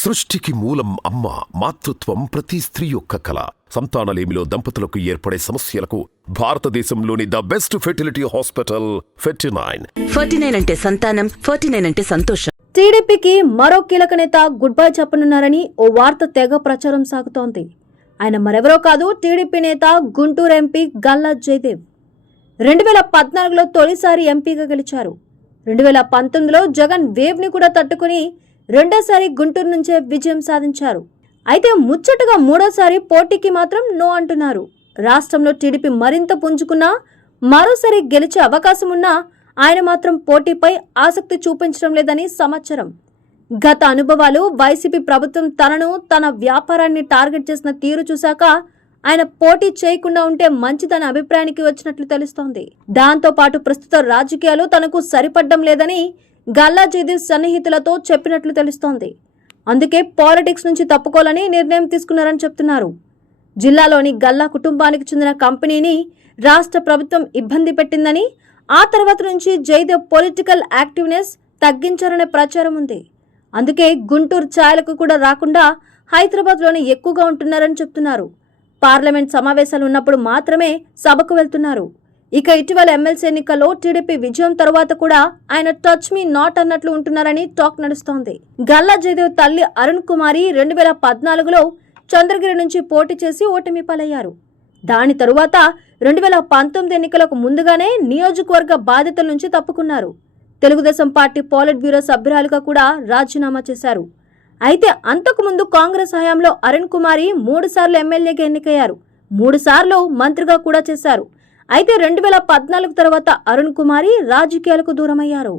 సృష్టికి మూలం అమ్మ. మాతృత్వం ప్రతి స్త్రీ యొక్క కల. సంతానలేమిలో దంపతులకు ఏర్పడే సమస్యలకు భారతదేశంలోని the best fertility hospital Fertinine. Fertinine అంటే సంతానం, ఫెర్టినైన్ అంటే సంతోషం. టీడీపీకి మరో కీలక నేత గుడ్ బై చెప్పనున్నారని ఓ వార్త తెగ ప్రచారం సాగుతోంది. ఆయన మరెవరో కాదు, టీడీపీ నేత గుంటూరు ఎంపీ గల్లా జయదేవ్. 2014లో తొలిసారి ఎంపీగా గెలిచారు. 2019లో జగన్ వేవ్ ని కూడా తట్టుకుని రెండోసారి గుంటూరు నుంచే విజయం సాధించారు. అయితే ముచ్చటగా మూడోసారి పోటీకి మాత్రం నో అంటున్నారు. రాష్ట్రంలో టీడీపీ మరింత పుంజుకున్నా, మరోసారి గెలిచే అవకాశం ఉన్నా ఆయన మాత్రం పోటీపై ఆసక్తి చూపించడం లేదని సమాచారం. గత అనుభవాలు, వైసీపీ ప్రభుత్వం తన వ్యాపారాన్ని టార్గెట్ చేసిన తీరు చూశాక ఆయన పోటీ చేయకుండా ఉంటే మంచిదన్న అభిప్రాయానికి వచ్చినట్లు తెలుస్తోంది. దాంతో పాటు ప్రస్తుత రాజకీయాలు తనకు సరిపడ్డం లేదని గల్లా జయదేవ్ సన్నిహితులతో చెప్పినట్లు తెలుస్తోంది. అందుకే పాలిటిక్స్ నుంచి తప్పుకోవాలని నిర్ణయం తీసుకున్నారని చెప్తున్నారు. జిల్లాలోని గల్లా కుటుంబానికి చెందిన కంపెనీని రాష్ట్ర ప్రభుత్వం ఇబ్బంది పెట్టిందని, ఆ తర్వాత నుంచి జయదేవ్ పొలిటికల్ యాక్టివ్నెస్ తగ్గించారనే ప్రచారం ఉంది. అందుకే గుంటూరు ఛాయలకు కూడా రాకుండా హైదరాబాద్లోనే ఎక్కువగా ఉంటున్నారని చెప్తున్నారు. పార్లమెంట్ సమావేశాలు ఉన్నప్పుడు మాత్రమే సభకు వెళ్తున్నారు. ఇక ఇటీవల ఎమ్మెల్సీ ఎన్నికల్లో టీడీపీ విజయం తర్వాత కూడా ఆయన టచ్ మీ నాట్ అన్నట్లు ఉంటున్నారని టాక్ నడుస్తోంది. గల్లా జయదేవ్ తల్లి అరుణ్ కుమారి 2014లో చంద్రగిరి నుంచి పోటీ చేసి ఓటమి పాలయ్యారు. దాని తరువాత 2019 ఎన్నికలకు ముందుగానే నియోజకవర్గ బాధ్యతల నుంచి తప్పుకున్నారు. తెలుగుదేశం పార్టీ పోలిట్ బ్యూరో సభ్యురాలుగా కూడా రాజీనామా చేశారు. అయితే అంతకుముందు కాంగ్రెస్ హయాంలో అరుణ్ కుమారి 3 సార్లు ఎమ్మెల్యేగా ఎన్నికయ్యారు. 3 సార్లు మంత్రిగా కూడా చేశారు. అయితే 2014 తర్వాత అరుణ్ కుమారి రాజకీయాలకు దూరమయ్యారు.